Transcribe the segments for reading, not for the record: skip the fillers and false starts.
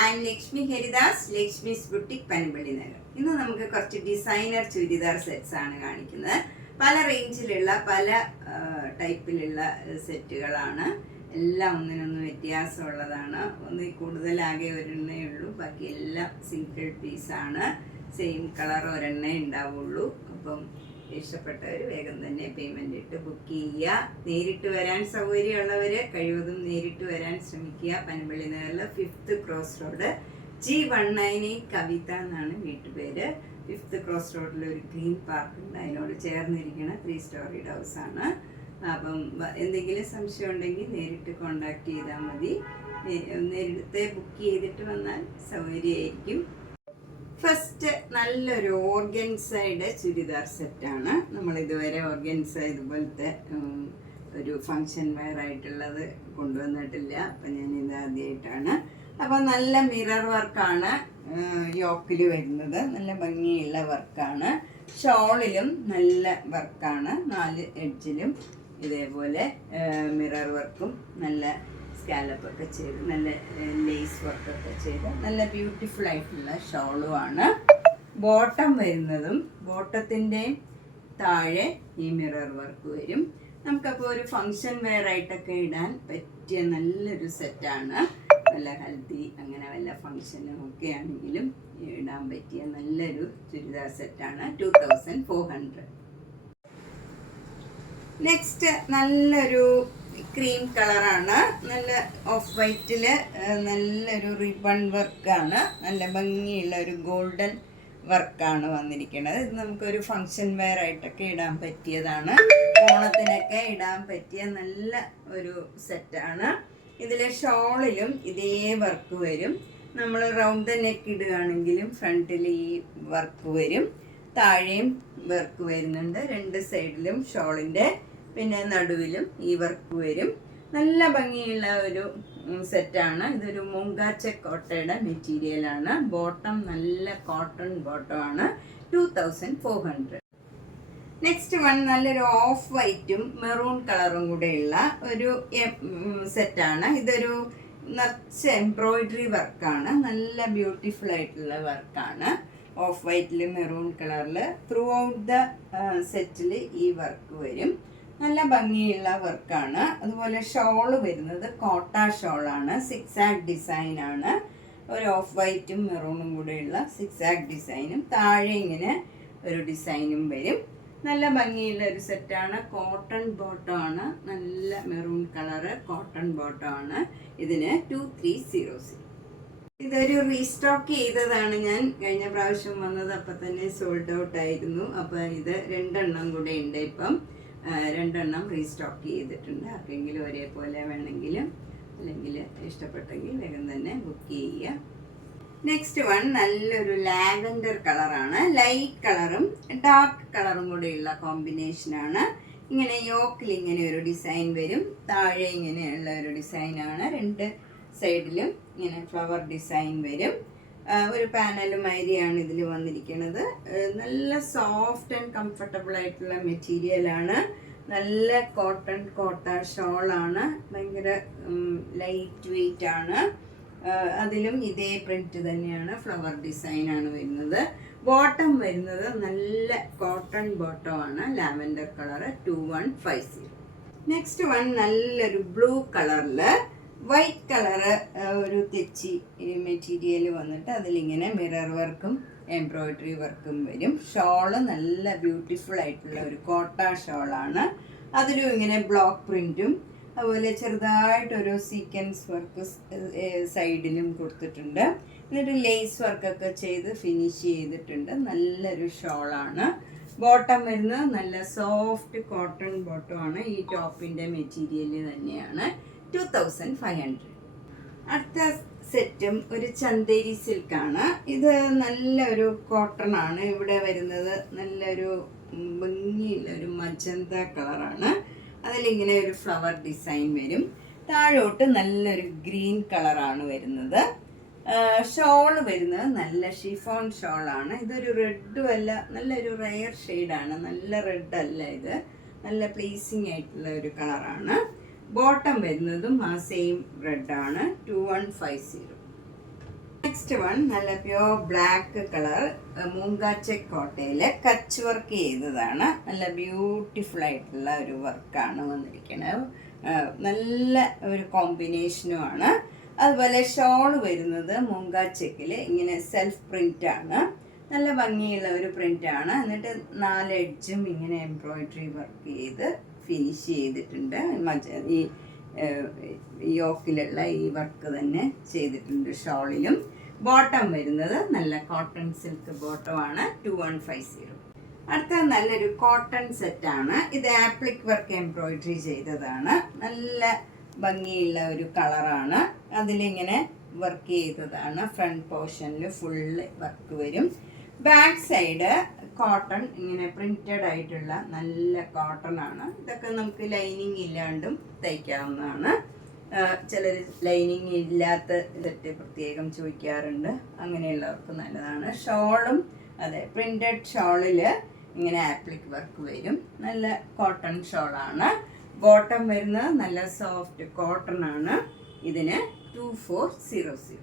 I'm Lakshmi Haridas, Lakshmi's Boutique, Panambally Nagar. ഇന്ന് നമുക്ക് കുറച്ച് ഡിസൈനർ ചുരിദാർ സെറ്റ്സ് ആണ് കാണിക്കുന്നത്. പല റേഞ്ചിലുള്ള പല ടൈപ്പിലുള്ള സെറ്റുകളാണ്. എല്ലാം ഒന്നിനൊന്നും വ്യത്യാസമുള്ളതാണ്. ഒന്നിൽ കൂടുതലാകെ ഒരെണ്ണേ ഉള്ളൂ, ബാക്കി എല്ലാം സിംഗിൾ പീസാണ്. സെയിം കളർ ഒരെണ്ണേ ഉണ്ടാവുള്ളൂ. അപ്പം ഇഷ്ടപ്പെട്ടവർ വേഗം തന്നെ പേയ്മെൻ്റ് ഇട്ട് ബുക്ക് ചെയ്യുക. നേരിട്ട് വരാൻ സൗകര്യമുള്ളവർ കഴിവതും നേരിട്ട് വരാൻ ശ്രമിക്കുക. പനമ്പള്ളി നഗറിൽ 5th ക്രോസ് റോഡ് G198 കവിത എന്നാണ് വീട്ടുപേര്. 5th ക്രോസ് റോഡിൽ ഒരു ഗ്രീൻ പാർക്ക് ഉണ്ട്, അതിനോട് ചേർന്നിരിക്കുന്ന 3 സ്റ്റോറിഡ് ഹൗസാണ്. അപ്പം എന്തെങ്കിലും സംശയം ഉണ്ടെങ്കിൽ നേരിട്ട് കോണ്ടാക്ട് ചെയ്താൽ മതി. നേരത്തെ ബുക്ക് ചെയ്തിട്ട് വന്നാൽ സൗകര്യമായിരിക്കും. ഫസ്റ്റ് നല്ലൊരു ഓർഗൻസയുടെ ചുരിദാർ സെറ്റാണ്. നമ്മൾ ഇതുവരെ ഓർഗൻസ ഇതുപോലത്തെ ഒരു ഫങ്ഷൻ വെയർ ആയിട്ടുള്ളത് കൊണ്ടുവന്നിട്ടില്ല. അപ്പം ഞാനിത് ആദ്യമായിട്ടാണ്. അപ്പം നല്ല മിറർ വർക്കാണ് യോക്കിൽ വരുന്നത്. നല്ല ഭംഗിയുള്ള വർക്കാണ്. ഷോളിലും നല്ല വർക്കാണ്. 4 എഡ്ജിലും ഇതേപോലെ മിറർ വർക്കും നല്ല സ്കാലപ്പൊക്കെ ചെയ്ത് നല്ല ലേസ് വർക്കൊക്കെ ചെയ്ത് നല്ല ബ്യൂട്ടിഫുൾ ആയിട്ടുള്ള ഷോളുമാണ്. ബോട്ടം വരുന്നതും ബോട്ടത്തിൻ്റെയും താഴെ ഈ മിറർ വർക്ക് വരും. നമുക്കപ്പോൾ ഒരു ഫങ്ഷൻ വെയർ ആയിട്ടൊക്കെ ഇടാൻ പറ്റിയ നല്ലൊരു സെറ്റാണ്. വല്ല ഹൽദി അങ്ങനെ വല്ല ഫങ്ഷനും ഒക്കെ ആണെങ്കിലും ഇടാൻ പറ്റിയ നല്ലൊരു ചുരിദാർ സെറ്റാണ്. 2400. നെക്സ്റ്റ് നല്ലൊരു ക്രീം കളറാണ്. നല്ല ഓഫ് വൈറ്റില് നല്ലൊരു റിബൺ വർക്കാണ്. നല്ല ഭംഗിയുള്ള ഒരു ഗോൾഡൻ വർക്കാണ് വന്നിരിക്കുന്നത്. ഇത് നമുക്കൊരു ഫങ്ഷൻ വെയർ ആയിട്ടൊക്കെ ഇടാൻ പറ്റിയതാണ്. ഓണത്തിനൊക്കെ ഇടാൻ പറ്റിയ നല്ല ഒരു സെറ്റാണ്. ഇതിലെ ഷോളിലും ഇതേ വർക്ക് വരും. നമ്മൾ റൗണ്ട് നെക്ക് ഇടുകയാണെങ്കിലും ഫ്രണ്ടിൽ ഈ വർക്ക് വരും. താഴെയും വർക്ക് വരുന്നുണ്ട്. 2 സൈഡിലും ഷോളിൻ്റെ പിന്നെ നടുവിലും ഈ വർക്ക് വരും. നല്ല ഭംഗിയുള്ള ഒരു സെറ്റാണ്. ഇതൊരു മുങ്കാച്ച കോട്ടയുടെ മെറ്റീരിയലാണ്. ബോട്ടം നല്ല കോട്ടൺ ബോട്ടമാണ്. 2400. നെക്സ്റ്റ് വൺ നല്ലൊരു ഓഫ് വൈറ്റും മെറൂൺ കളറും കൂടെയുള്ള ഒരു സെറ്റാണ്. ഇതൊരു നിറച്ച് എംബ്രോയിഡറി വർക്കാണ്. നല്ല ബ്യൂട്ടിഫുൾ ആയിട്ടുള്ള വർക്കാണ്. ഓഫ് വൈറ്റിൽ മെറൂൺ കളറിൽ ത്രൂ ഔട്ട് ദ സെറ്റിൽ ഈ വർക്ക് വരും. നല്ല ഭംഗിയുള്ള വർക്കാണ്. അതുപോലെ ഷോള് വരുന്നത് കോട്ട ഷോളാണ്. 6 ഡിസൈനാണ്. ഒരു ഓഫ് വൈറ്റും മെറൂണും കൂടെയുള്ള 6 ഡിസൈനും താഴെ ഇങ്ങനെ ഒരു ഡിസൈനും വരും. നല്ല ഭംഗിയുള്ള ഒരു സെറ്റാണ്. കോട്ടൺ ബോട്ടമാണ്. നല്ല മെറൂൺ കളറ് കോട്ടൺ ബോട്ടമാണ്. ഇതിന് 2300. ഇതൊരു റീസ്റ്റോക്ക് ചെയ്തതാണ്. ഞാൻ കഴിഞ്ഞ പ്രാവശ്യം വന്നത് അപ്പം തന്നെ സോൾഡ് ഔട്ട് ആയിരുന്നു. അപ്പോൾ ഇത് 2 എണ്ണം കൂടെ ഉണ്ട്. ഇപ്പം 2 എണ്ണം റീസ്റ്റോക്ക് ചെയ്തിട്ടുണ്ട്. ആർക്കെങ്കിലും ഒരേപോലെ വേണമെങ്കിലും അല്ലെങ്കിൽ ഇഷ്ടപ്പെട്ടെങ്കിൽ വേഗം തന്നെ ബുക്ക് ചെയ്യുക. നെക്സ്റ്റ് വൺ നല്ലൊരു ലാവൻഡർ കളറാണ്. ലൈറ്റ് കളറും ഡാർക്ക് കളറും കൂടെയുള്ള കോമ്പിനേഷനാണ്. ഇങ്ങനെ യോക്കിൽ ഇങ്ങനെ ഒരു ഡിസൈൻ വരും. താഴെ ഇങ്ങനെയുള്ള ഒരു ഡിസൈനാണ്. 2 സൈഡിലും ഇങ്ങനെ ഫ്ലവർ ഡിസൈൻ വരും. ഒരു പാനലും മാതിരിയാണ് ഇതിൽ വന്നിരിക്കുന്നത്. നല്ല സോഫ്റ്റ് ആൻഡ് കംഫർട്ടബിൾ ആയിട്ടുള്ള മെറ്റീരിയലാണ്. നല്ല കോട്ടൺ കോട്ട ഷോളാണ്. ഭയങ്കര ലൈറ്റ് വെയിറ്റ് ആണ്. അതിലും ഇതേ പ്രിന്റ് തന്നെയാണ്. ഫ്ലവർ ഡിസൈനാണ് വരുന്നത്. ബോട്ടം വരുന്നത് നല്ല കോട്ടൺ ബോട്ടമാണ്. Lavender colour 2150. നെക്സ്റ്റ് വൺ നല്ലൊരു ബ്ലൂ കളറിൽ വൈറ്റ് കളറ് ഒരു തെച്ചി മെറ്റീരിയൽ വന്നിട്ട് അതിലിങ്ങനെ മിറർ വർക്കും എംബ്രോയിഡറി വർക്കും വരും. ഷോള് നല്ല ബ്യൂട്ടിഫുൾ ആയിട്ടുള്ള ഒരു കോട്ട ഷോളാണ്. അതിലും ഇങ്ങനെ ബ്ലോക്ക് പ്രിൻറ്റും അതുപോലെ ചെറുതായിട്ടൊരു സീക്വൻസ് വർക്ക് സൈഡിലും കൊടുത്തിട്ടുണ്ട്. എന്നിട്ട് ലേസ് വർക്കൊക്കെ ചെയ്ത് ഫിനിഷ് ചെയ്തിട്ടുണ്ട്. നല്ലൊരു ഷോളാണ്. ബോട്ടം വരുന്നത് നല്ല സോഫ്റ്റ് കോട്ടൺ ബോട്ടമാണ്. ഈ ടോപ്പിൻ്റെ മെറ്റീരിയൽ തന്നെയാണ്. 2500. അടുത്ത സെറ്റും ഒരു ചന്തേരി സിൽക്കാണ്. ഇത് നല്ലൊരു കോട്ടൺ ആണ്. ഇവിടെ വരുന്നത് നല്ലൊരു ഭംഗിയുള്ള ഒരു മജന്ത കളറാണ്. അതിലിങ്ങനെ ഒരു ഫ്ലവർ ഡിസൈൻ വരും. താഴോട്ട് നല്ലൊരു ഗ്രീൻ കളറാണ് വരുന്നത്. ഷോള് വരുന്നത് നല്ല ഷിഫോൺ ഷോളാണ്. ഇതൊരു റെഡും അല്ല, നല്ലൊരു റെയർ ഷെയ്ഡാണ്. നല്ല റെഡ് അല്ല ഇത്. നല്ല പ്ലീസിങ് ആയിട്ടുള്ള ഒരു കളറാണ്. ബോട്ടം വരുന്നതും ആ സെയിം റെഡാണ്. 2150. നെക്സ്റ്റ് വൺ നല്ല പ്യോർ ബ്ലാക്ക് കളർ മൂങ്കാച്ചെക്ക് കോട്ടയില് കച്ച് വർക്ക് ചെയ്തതാണ്. നല്ല ബ്യൂട്ടിഫുൾ ആയിട്ടുള്ള ഒരു വർക്കാണ് വന്നിരിക്കുന്നത്. നല്ല ഒരു കോമ്പിനേഷനുമാണ്. അതുപോലെ ഷോൾ വരുന്നത് മൂങ്കാച്ചെക്കിൽ ഇങ്ങനെ സെൽഫ് പ്രിന്റ് ആണ്. നല്ല ഭംഗിയുള്ള ഒരു പ്രിന്റാണ്. എന്നിട്ട് 4 എഡ്ജും ഇങ്ങനെ എംബ്രോയിഡറി വർക്ക് ചെയ്ത് ഫിനിഷ് ചെയ്തിട്ടുണ്ട്. ഈ യോക്കിലുള്ള ഈ വർക്ക് തന്നെ ചെയ്തിട്ടുണ്ട്. ഷോളിലും ബോട്ടം വരുന്നത് നല്ല കോട്ടൺ സിൽക്ക് ബോട്ടമാണ്. 2150. അടുത്ത നല്ലൊരു കോട്ടൺ സെറ്റാണ്. ഇത് ആപ്ലിക് വർക്ക് എംബ്രോയിഡറി ചെയ്തതാണ്. നല്ല ഭംഗിയുള്ള ഒരു കളറാണ്. അതിലിങ്ങനെ വർക്ക് ചെയ്തതാണ്. ഫ്രണ്ട് പോർഷനിൽ ഫുള്ള് വർക്ക് വരും. ബാക്ക് സൈഡ് കോട്ടൺ ഇങ്ങനെ പ്രിന്റഡ് ആയിട്ടുള്ള നല്ല കോട്ടൺ ആണ്. ഇതൊക്കെ നമുക്ക് ലൈനിങ് ഇല്ലാണ്ടും തയ്ക്കാവുന്നതാണ്. ചിലർ ലൈനിങ് ഇല്ലാത്ത ഇതൊക്കെ പ്രത്യേകം ചോദിക്കാറുണ്ട്. അങ്ങനെയുള്ളവർക്ക് നല്ലതാണ്. ഷോളും അതെ, പ്രിന്റഡ് ഷോളിൽ ഇങ്ങനെ ആപ്ലിക് വർക്ക് വരും. നല്ല കോട്ടൺ ഷോളാണ്. ബോട്ടം വരുന്നത് നല്ല സോഫ്റ്റ് കോട്ടൺ ആണ്. ഇതിന് 2400.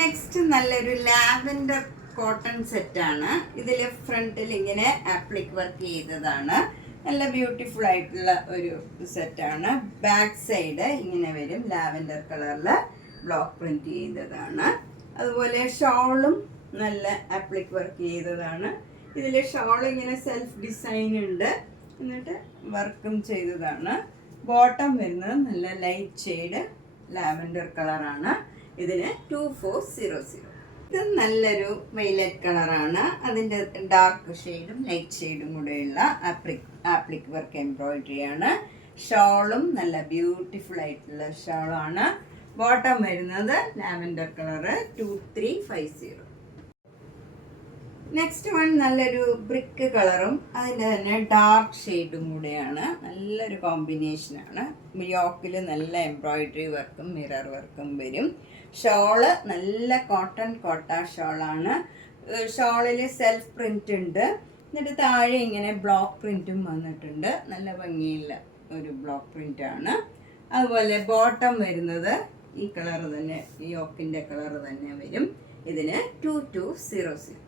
നെക്സ്റ്റ് നല്ലൊരു ലാവൻഡർ കോട്ടൺ സെറ്റാണ്. ഇതിൽ ഫ്രണ്ടിൽ ഇങ്ങനെ ആപ്ലിക് വർക്ക് ചെയ്തതാണ്. നല്ല ബ്യൂട്ടിഫുൾ ആയിട്ടുള്ള ഒരു സെറ്റാണ്. ബാക്ക് സൈഡ് ഇങ്ങനെ വരും. ലാവൻഡർ കളറിൽ ബ്ലോക്ക് പ്രിന്റ് ചെയ്തതാണ്. അതുപോലെ ഷോളും നല്ല ആപ്ലിക് വർക്ക് ചെയ്തതാണ്. ഇതിൽ ഷോൾ ഇങ്ങനെ സെൽഫ് ഡിസൈൻ ഉണ്ട്. എന്നിട്ട് വർക്കും ചെയ്തതാണ്. ബോട്ടം വരുന്നത് നല്ല ലൈറ്റ് ഷെയ്ഡ് ലാവൻഡർ കളറാണ്. ഇതിന് 2400. ഇത് നല്ലൊരു വൈലറ്റ് കളറാണ്. അതിൻ്റെ ഡാർക്ക് ഷെയ്ഡും ലൈറ്റ് ഷെയ്ഡും കൂടെയുള്ള ആപ്ലിക് വർക്ക് എംബ്രോയിഡറി ആണ്. ഷോളും നല്ല ബ്യൂട്ടിഫുൾ ആയിട്ടുള്ള ഷോളാണ്. ബോട്ടം വരുന്നത് ലാവൻഡർ കളറ് 2350. നെക്സ്റ്റ് വൺ നല്ലൊരു ബ്രിക്ക് കളറും അതിൻ്റെ തന്നെ ഡാർക്ക് ഷെയ്ഡും കൂടെയാണ്. നല്ലൊരു കോമ്പിനേഷനാണ്. യോക്കിൽ നല്ല എംബ്രോയിഡറി വർക്കും മിറർ വർക്കും വരും. ഷോള് നല്ല കോട്ട ഷോളാണ്. ഷോളിൽ സെൽഫ് പ്രിന്റ് ഉണ്ട്. എന്നിട്ട് താഴെ ഇങ്ങനെ ബ്ലോക്ക് പ്രിന്റും വന്നിട്ടുണ്ട്. നല്ല ഭംഗിയുള്ള ഒരു ബ്ലോക്ക് പ്രിന്റ് ആണ്. അതുപോലെ ബോട്ടം വരുന്നത് ഈ കളർ തന്നെ, ഈ യോക്കിൻ്റെ കളർ തന്നെ വരും. ഇതിന് 2200.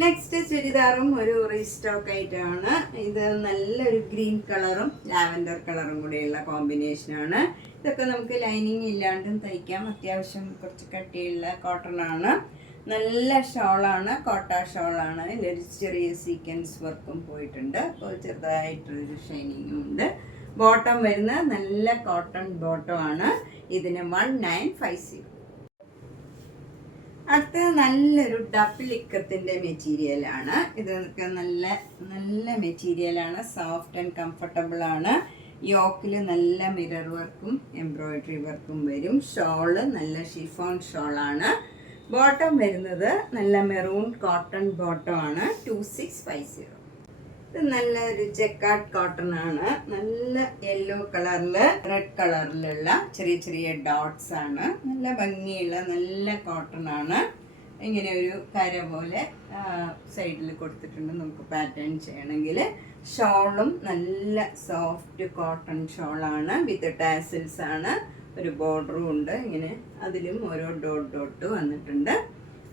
നെക്സ്റ്റ് ചുരിദാറും ഒരു റീസ്റ്റോക്ക് ആയിട്ടാണ്. ഇത് നല്ലൊരു ഗ്രീൻ കളറും ലാവൻഡർ കളറും കൂടെയുള്ള കോമ്പിനേഷനാണ്. ഇതൊക്കെ നമുക്ക് ലൈനിങ് ഇല്ലാണ്ടും തയ്ക്കാം. അത്യാവശ്യം കുറച്ച് കട്ടിയുള്ള കോട്ടൺ ആണ്. നല്ല ഷോളാണ്, കോട്ട ഷോളാണ്. ഇതിലൊരു ചെറിയ സീക്വൻസ് വർക്കും പോയിട്ടുണ്ട്. അപ്പോൾ ചെറുതായിട്ടൊരു ഷൈനിങ്ങും ഉണ്ട്. ബോട്ടം വരുന്ന നല്ല കോട്ടൺ ബോട്ടം ആണ്. ഇതിന് 1950. അടുത്ത നല്ലൊരു ഡബിൾ ഇക്കത്തിൻ്റെ മെറ്റീരിയലാണ്. ഇതൊക്കെ നല്ല നല്ല മെറ്റീരിയലാണ്. സോഫ്റ്റ് ആൻഡ് കംഫർട്ടബിൾ ആണ്. യോക്കിൽ നല്ല മിറർ വർക്കും എംബ്രോയിഡറി വർക്കും വരും. ഷോള് നല്ല ഷിഫോൺ ഷോളാണ്. ബോട്ടം വരുന്നത് നല്ല മെറൂൺ കോട്ടൺ ബോട്ടം ആണ്. 2650. ഇത് നല്ലൊരു ജക്കാർഡ് കോട്ടൺ ആണ്. നല്ല യെല്ലോ കളറിൽ റെഡ് കളറിലുള്ള ചെറിയ ചെറിയ ഡോട്ട്സ് ആണ്. നല്ല ഭംഗിയുള്ള നല്ല കോട്ടൺ ആണ്. ഇങ്ങനെ ഒരു കര പോലെ സൈഡിൽ കൊടുത്തിട്ടുണ്ട്. നമുക്ക് പാറ്റേൺ ചെയ്യണമെങ്കിൽ. ഷോളും നല്ല സോഫ്റ്റ് കോട്ടൺ ഷോളാണ്. വിത്ത് ടാസിൽസ് ആണ്. ഒരു ബോർഡറും ഉണ്ട്. ഇങ്ങനെ അതിലും ഓരോ ഡോട്ട് വന്നിട്ടുണ്ട്.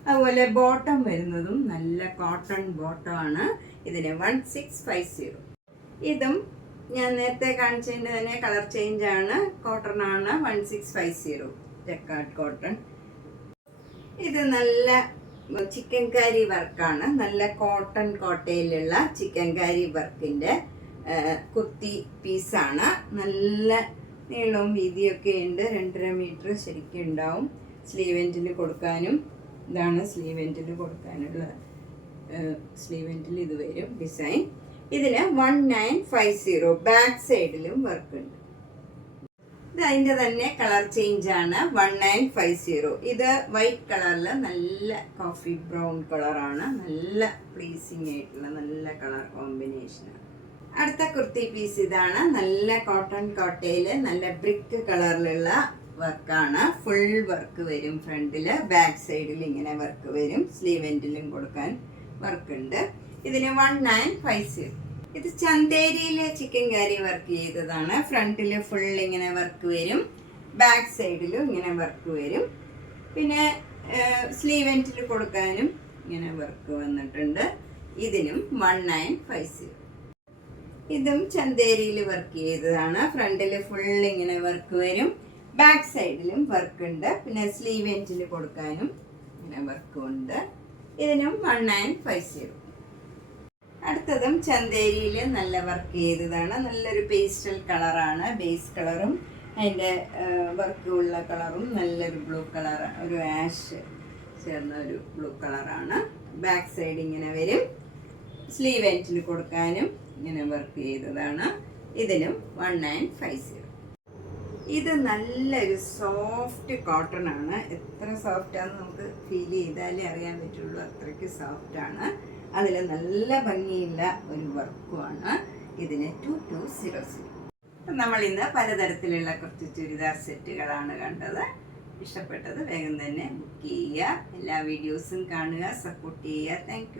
അതുപോലെ ബോട്ടം വരുന്നതും നല്ല കോട്ടൺ ബോട്ടം ആണ്. ഇതിന് 1650. ഇതും ഞാൻ നേരത്തെ കാണിച്ചതിൻ്റെ തന്നെ കളർ ചേഞ്ച് ആണ്. കോട്ടൺ ആണ്. 1650 ജക്കാർഡ് കോട്ടൺ. ഇത് നല്ല ചിക്കൻ കാരി വർക്കാണ്. നല്ല കോട്ടൺ കോട്ടയിലുള്ള ചിക്കൻ കാരി വർക്കിൻ്റെ കുർത്തി പീസാണ്. നല്ല നീളവും വീതിയൊക്കെ ഉണ്ട്. 2.5 മീറ്റർ ശരിക്കും ഉണ്ടാവും. സ്ലീവ് എൻഡിൽ കൊടുക്കാനും ഇതാണ് സ്ലീവ് എൻഡിൽ കൊടുക്കാനുള്ള സ്ലീവ് എൻഡിൽ ഇത് വരും ഡിസൈൻ. ഇതിന് 1950. ബാക്ക് സൈഡിലും വർക്ക് ഉണ്ട്. ഇത് അതിൻ്റെ തന്നെ കളർ ചേഞ്ച് ആണ്. 1950. ഇത് വൈറ്റ് കളറിൽ നല്ല കോഫി ബ്രൗൺ കളറാണ്. നല്ല പ്ലീസിങ് ആയിട്ടുള്ള നല്ല കളർ കോമ്പിനേഷനാണ്. അടുത്ത കുർത്തി പീസ് ഇതാണ്. നല്ല കോട്ടൺ കോട്ടയിൽ നല്ല ബ്രിക്ക് കളറിലുള്ള വർക്കാണ്. ഫുൾ വർക്ക് വരും ഫ്രണ്ടിൽ. ബാക്ക് സൈഡിൽ ഇങ്ങനെ വർക്ക് വരും. സ്ലീവ് എൻഡിലും കൊടുക്കാൻ വർക്ക് ഉണ്ട്. ഇതിന് 1950. ഇത് ചന്തേരിയിലെ ചിക്കൻ കാരി വർക്ക് ചെയ്തതാണ്. ഫ്രണ്ടിൽ ഫുൾ ഇങ്ങനെ വർക്ക് വരും. ബാക്ക് സൈഡിലും ഇങ്ങനെ വർക്ക് വരും. പിന്നെ സ്ലീവ് എൻഡിൽ കൊടുക്കാനും ഇങ്ങനെ വർക്ക് വന്നിട്ടുണ്ട്. ഇതിനും 1950. ഇതും ചന്തേരിയിൽ വർക്ക് ചെയ്തതാണ്. ഫ്രണ്ടിൽ ഫുൾ ഇങ്ങനെ വർക്ക് വരും, ബാക്ക് സൈഡിലും വർക്ക് ഉണ്ട്. പിന്നെ സ്ലീവ് എൻഡിൽ കൊടുക്കാനും ഇങ്ങനെ വർക്കും ഉണ്ട്. ഇതിനും 1950. അടുത്തതും ചന്തേരിയിൽ നല്ല വർക്ക് ചെയ്തതാണ്. നല്ലൊരു പേസ്റ്റൽ കളറാണ്, ബേസ് കളറും അതിൻ്റെ വർക്കുള്ള കളറും നല്ലൊരു ബ്ലൂ കളർ, ഒരു ആഷ് ചേർന്ന ഒരു ബ്ലൂ കളറാണ്. ബാക്ക് സൈഡ് ഇങ്ങനെ വരും, സ്ലീവ് എൻഡിൽ കൊടുക്കാനും ഇങ്ങനെ വർക്ക് ചെയ്തതാണ്. ഇതിനും 1950. ഇത് നല്ലൊരു സോഫ്റ്റ് കോട്ടൺ ആണ്. എത്ര സോഫ്റ്റാണെന്ന് നമുക്ക് ഫീൽ ചെയ്താലേ അറിയാൻ പറ്റുള്ളൂ, അത്രയ്ക്ക് സോഫ്റ്റാണ്. അതിൽ നല്ല ഭംഗിയുള്ള ഒരു വർക്കുമാണ്. ഇതിന് 2200. നമ്മൾ ഇന്ന് പലതരത്തിലുള്ള കുറച്ച് ചുരിദാർ സെറ്റുകളാണ് കണ്ടത്. ഇഷ്ടപ്പെട്ടത് വേഗം തന്നെ ബുക്ക് ചെയ്യുക. എല്ലാ വീഡിയോസും കാണുക, സപ്പോർട്ട് ചെയ്യുക. താങ്ക്